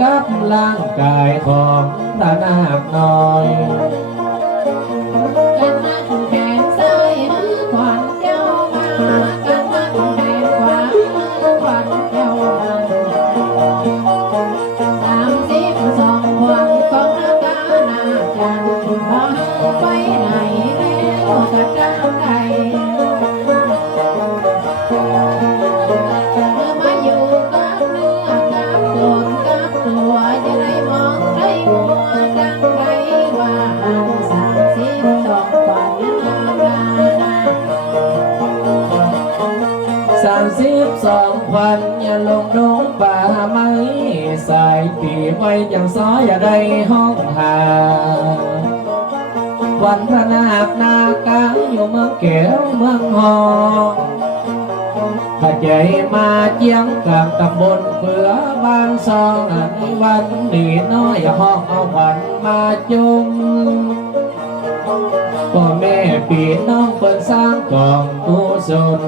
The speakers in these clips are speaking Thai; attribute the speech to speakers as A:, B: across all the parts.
A: กับร่างกายของตานาคน้อย
B: สามสิบสองวันอย่า
A: ลงดงป่าไม้สายปีไว้ยังซ้อยอย่าได้ห้องหา วันพระนาคนากลางอยู่เมืองเก๋วเมืองหองข้าใจมาเจียงกลางตำบลเปือบ้านซองอันวันนี้น้อยห้องเอาขวัญมาจุมพ่อแม่พี่น้องเปิดสร้างกองกุศล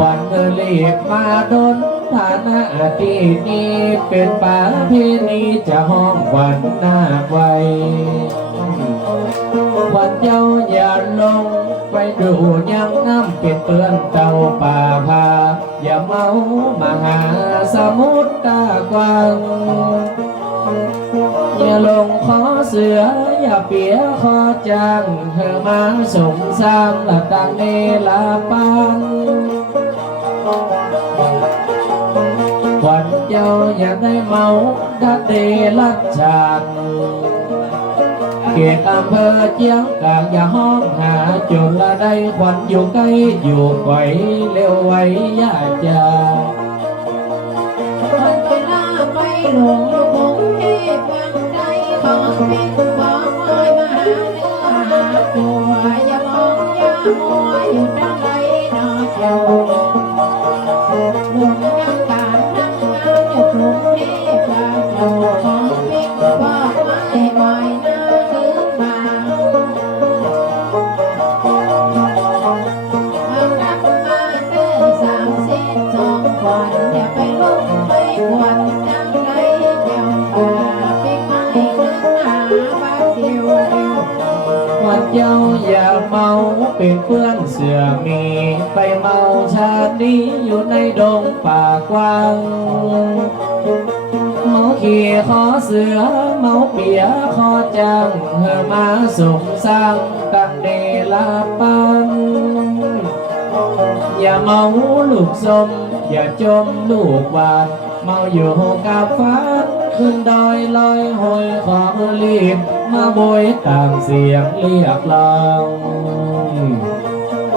A: วัญเรีบมาดนฐานะที่นี้เป็นป่าที่นี้จะห้องวัญนาไว้วัญเจ้าอย่าลง ไปดูยังน้ำเป็นเปื้อนเต่าป่าพา อย่าเมามาหาสมุทรตากวางอย่าลงขอเสือ อย่าเปียขอจางเธอมาสมสร้างละตังเนลาปา วัญเจ้าอย่าได้เมาดัดเดลัดจานเขตอำเภอเจียงกลางอย่าห้องหาจนละได้ขวัญอยู่ใกล้อยู่ไกวเร็วไว้อย่าจา
B: คนเวลาไปหลงลูกรุงเทพเมืองใดของเป็นของอ้อยมาหาเนื้อหาตัวอย่ามองอย่ามัวอยู่ทางใดนอเจ้า เมาเป็นเพื่
A: อนเสือมีไปเมาชาตินี้อยู่ในดงป่ากว้างเมาขี่คอเสือเมาเปียคอจังเธอมาสมสร้างตังเดลาปันอย่าเมาลูกสมอย่าจมลูกวานเมาอยู่กับฟ้าขึ้นดอยลอยหอยของรีบ มาโบยตามเสียงเรียกร้อง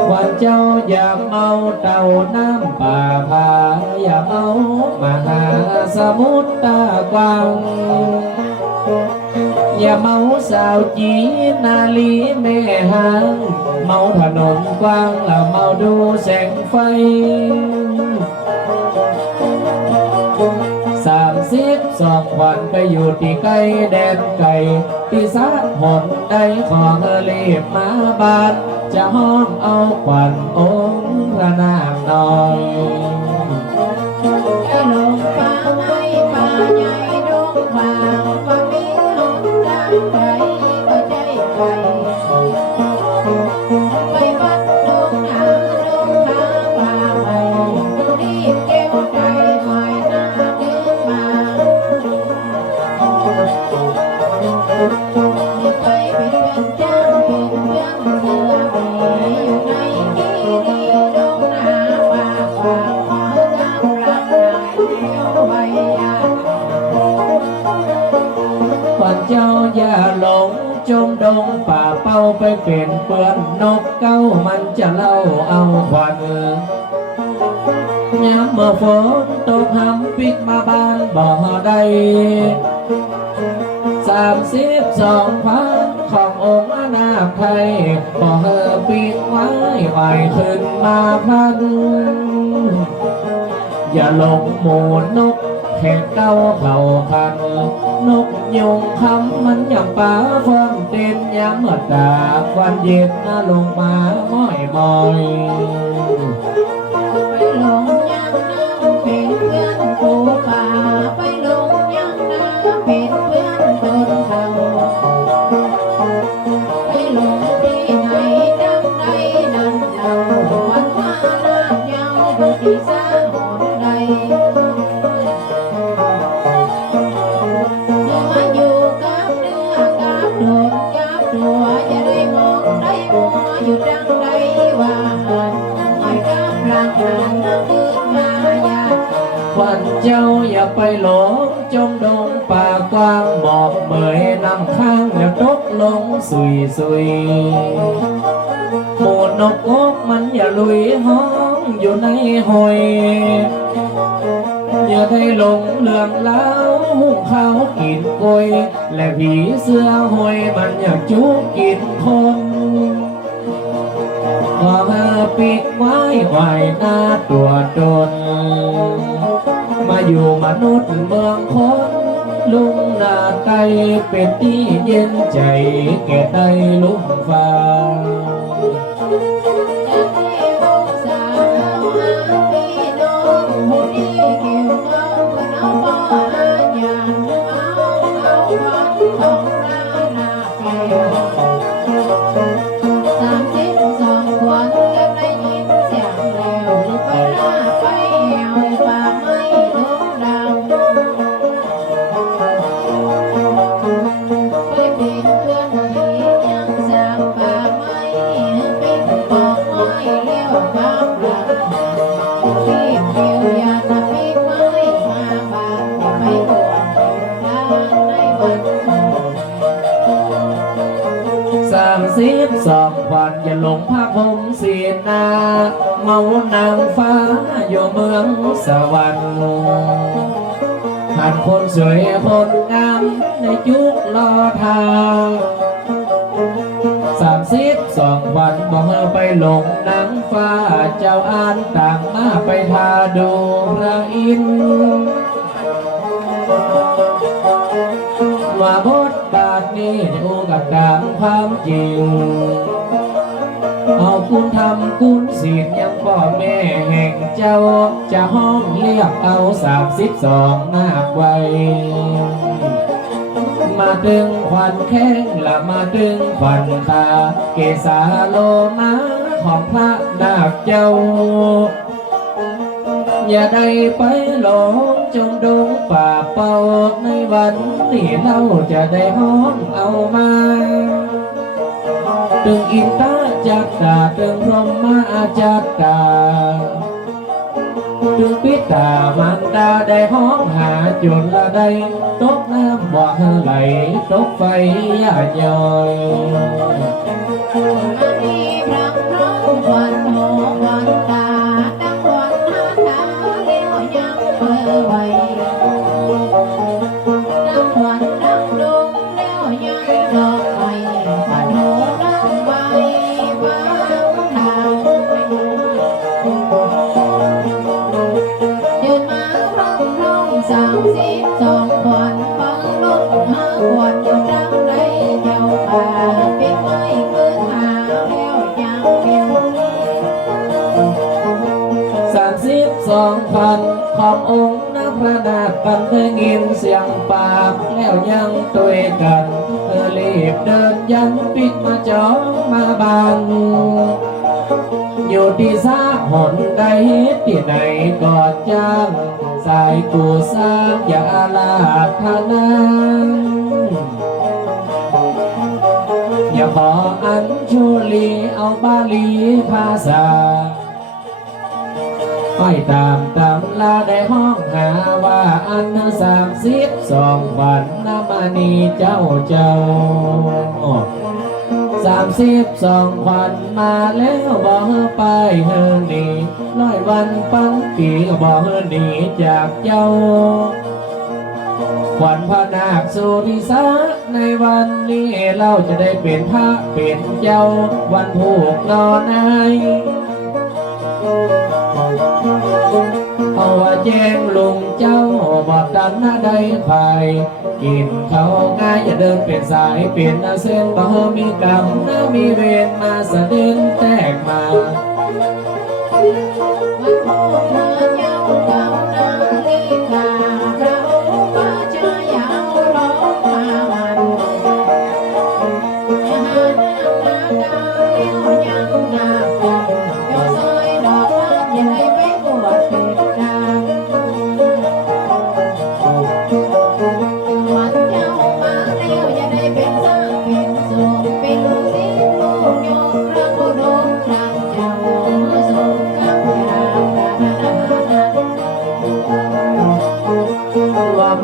A: วันเจ้าอย่าเมาเต่าน้ำป่าพาอย่าเมามาหาสมุทรตากวางอย่าเมาสาวจีนนาลีแม่หางเมาถนนกว้างแล้วเมาดูแสงไฟสามสิบสองวันไปอยู่ที่ไกลแดนไกล ที่สามหนได้ขอเรีบมาบานจะห้อมเอาขวัญองค์พระนางนอย
B: มันจะ
A: เล่าเอาขวัญยามเมื่อฝนตกหำปิดมาบ้านบ่ได้สามสิบสองพันข ององค์อนาไทยก็เฮอ แล้
B: วตก
A: ลงสุยสุยหมูนกอกมันอย่าลุยห้องอยู่ในหอยอย่าได้หลงเรื่องเลุงนากจุกกินคนขอมาปิดไว้ไว้หน้าตัวตนมาอยู่มนุษย์เป็ดที่เย็นใจแก่ใดลุงฟ้า
B: เมานาง
A: ฟ้าอยู่เมืองสวรรค์ผ่านคนสวยคนงามในยุครอทางสามสิบสองวันบอกเธอไปหลงนางฟ้าเจ้าอ่านต่างมาไปทาดูพระอินทร์ว่าบทบาทนี้อยู่กับกางความจริง คุณทำคุณศีลยังพ่อแม่แห่งเจ้า จะห้องเรียกเอาสามสิบสองนาคไวมาดึงควันแข้งละมาดึงควันตา เกสาโลมาของพระนาคเจ้า อย่าได้ไปหลงจงดงป่าเป่าในวันนี้เราจะได้ห้องเอามาตึงอิ จักตาตึงพรหมาจักตาตึงปิตามันดาได้ห้องหาจนละได้ตกน้ำบ่อไหลตกไฟยาย่อย
B: อันนี้พระพร้อมวันโหวันตาตั้งวันหาตาเลี้ยวยังเบอไว
A: พระนาคกันได้ยินเสียงปากแล้วยังตัวยกันเธอรีบเดินยันปิดมา จองมาบานอยู่ที่สาหนใดที่ไหนก็จ้างสายกูสร้างอยตามตำลาได้ห้องหาว่าอันสามสิบสองวันนามานีเจ้าเจ้าสามสิบสองวันมาแล้วบอกไปเฮอนีร้อยวันปันปีก็บอกเฮอนีจากเจ้าขวัญพระนาคสุริสาในวันนี้เราจะได้เป็นพระเป็นเจ้าวันผูกนอนใน เอาว่าแจ้งลุงเจ้าบอกดันหน้าใดไฟกินเขาง่ายอย่าเดินเป็นสายเปลี่ยนเส้นบ่มีกรรมนะมีเวรมาเด็นแตกมา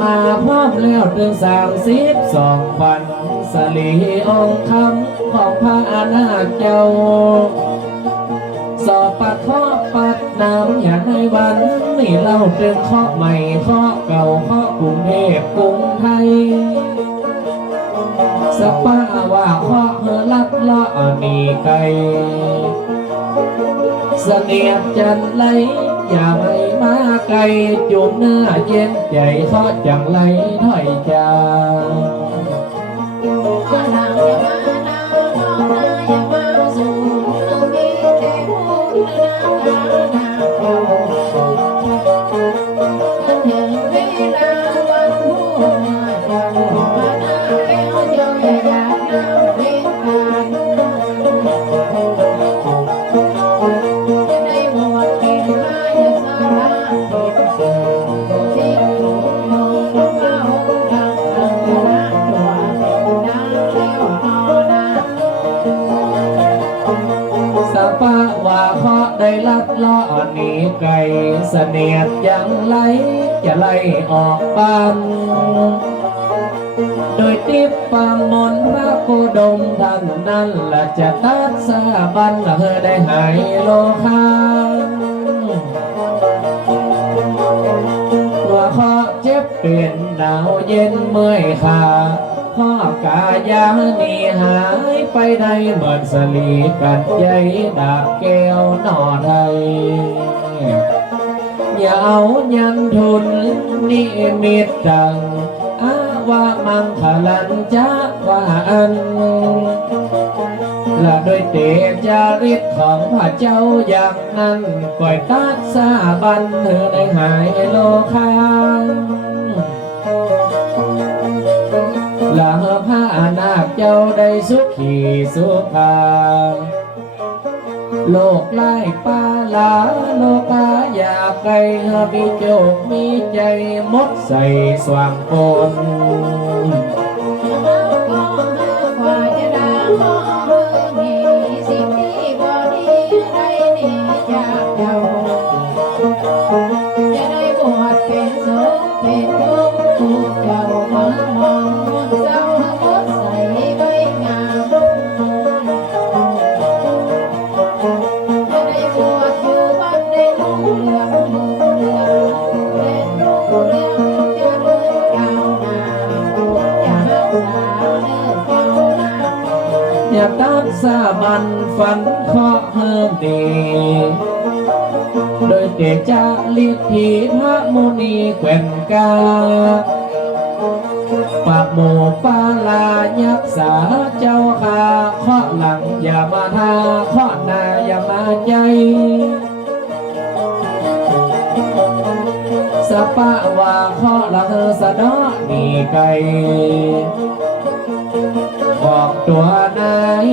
B: มาพร้
A: อมแล้วถึงสามสิบสองวันสลีองค์คำของพระอนาเจ้า สอบปัดข้อปัดน้ำอย่าในวัน นี่เล่าเป็นข้อใหม่ข้อเก่าข้อกรุงเทพกรุงไทยสป้าว่าข้อเฮลัดเละมีไกลเสนียดจันไหลอย่าไม่มา ง
B: มาทางอย่ามาทางน้องนาอย่ามาสู่ พระโคด
A: มท่านนั้นละจะตัดสาบันละเธอได้หายโลคาว่าข้อเจ็บเป็นหนาวเย็นเมื่อยขาข้อกายานีหายไปได้เหมือนสลีกันใยดาบแก้วหนอไทยอย่าเอายันทุนนิมิตดัง มังคลันจะว่าอันและโดยเตจาริตของพระเจ้าอย่างนั้นก่อยตัดสาบันเธอได้หายโลคาและพระนาคเจ้าได้สุขีสุขาโลกไล่ปลาลาโลกาอยากไกลมีโจกมีใจมดใส่สว่างปน ตัดสาบันฝันเคาะเฮิมดีโดยเตจาเลียกผีพระมุนีแกว่งกาปากหมูปาลายักษาเจ้าคาเคาะหลังอย่ามาทาเคาะหน้าอย่ามาใจสปะว่าเคาะละเธอสะดาะหนีไกล อกตัวนาย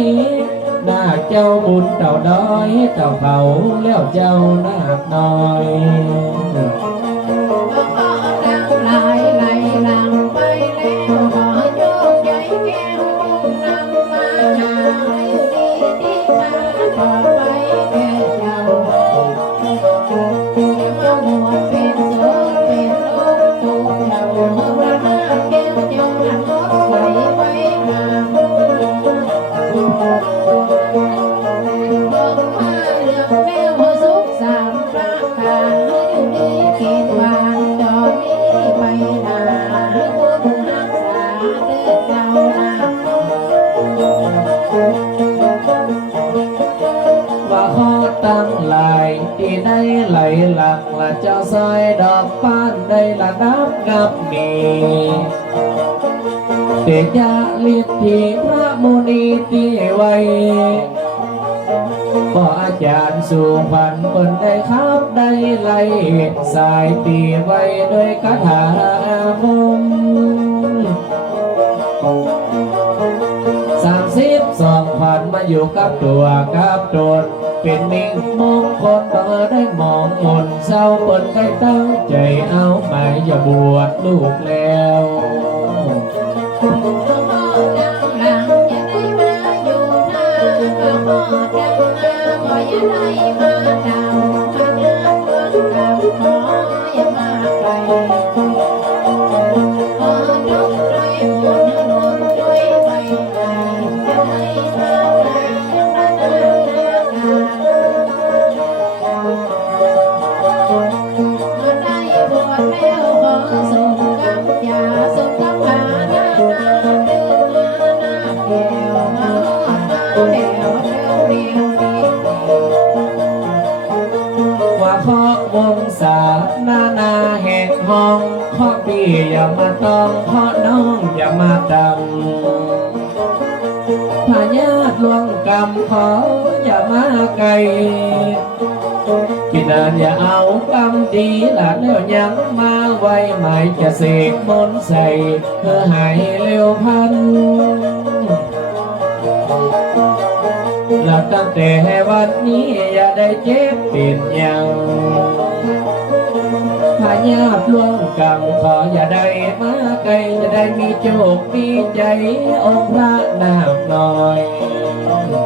A: นาเจ้าบุญเต่าด้อยเต่าเผาแล้วเจ้านาคน้อย
B: เจ้า
A: ซอยดอกป้านได้ละนับกับมีเตยาลิทธิพระมุนีตีไว้บ่อาจารย์สูงพันเปินได้ครับได้ไล่สายตีไว้ด้วยคาถาอาคม สองพันมาอยู่กับตัวกับตนเป็นมิ่งมงคลบ่ได้มองมนเศร้าเปินได้ตั้งใจเอาหมายอย่าบวชลูกแล้ว
B: พ่อดังหลังอย่าได้มา อพี่อย่ามา
A: ต้องขอน้องอย่ามาดำพญาติลวงกรรมขออย่ามาไกลพี่นานอย่าเอากรรมดีหลานแล้วยังมาไว้หมายจะเสกมนใส่เพื่อใหายเร็วพันหลับตั้งแต่วันนี้อย่าได้เจ็บเป็นอย่าง ญาพลวงกรรมขออย่าได้มาไกลจะได้มีโชคมีใจองค์พระนา
B: หน้อย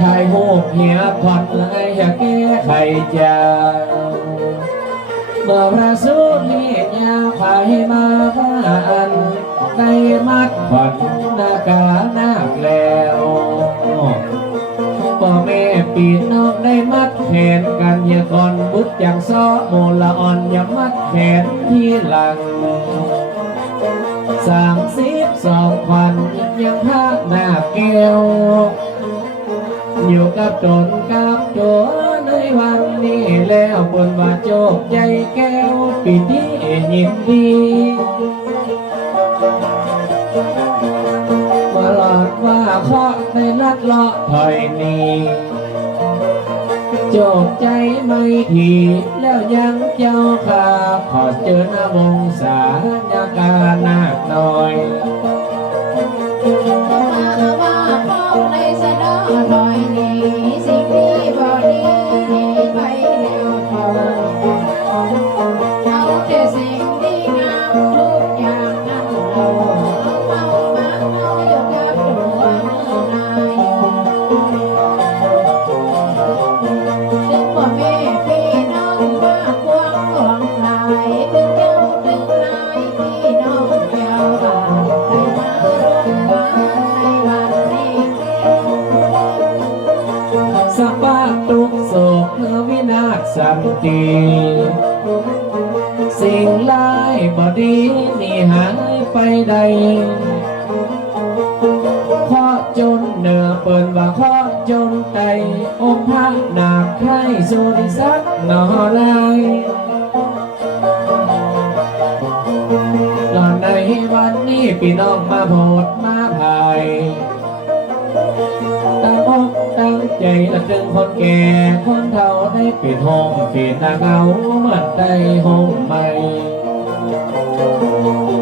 A: ถ่ายหูเหียพอดเลยอย่าแก้ไขจาเมื่อพระสุนียาไฟมาพระอันในมัดขวัญนาคานาแล้วพ่อแม่ปีน้องได้มัดแขนกันอย่าก่อนบุตรอย่างซ้อโมละอ่อนอย่ามัดแขนที่หลังสามสิบสองควันยังพาหน้าแก้ว อยู่กับตนกับตัวในวันนี้แล้วบนว่าโจกใจแก้วปีนี้ยินดีมาหลอดว่าเคาะในลัดเลาะถอยหนีโจกใจไม่ทีแล้วยังเจ้าข้าขอเจอหน้าวงศาญาการนาคน้อย
B: มาว่าป้อในสะดอถอย สันติสิ่งร้ายบอ
A: ดีนี่หายไปใดขอจนเหนือเปินว่าขอจนใจองค์พระนาคไทยสุริสักหนอลายหลอนในวันนี้พี่น้องมาโพด ละจึงคนแก่คนเฒ่าได้ปิดห้องปิดหน้าเงาเหมือนได้ห้องใหม่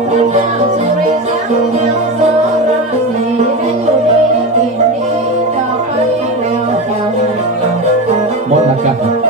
B: พระเจ้าสิริสังยังสราสีได้อยู่ดีกินดีต่อไปแล้วเจ้า
A: หมดละกัน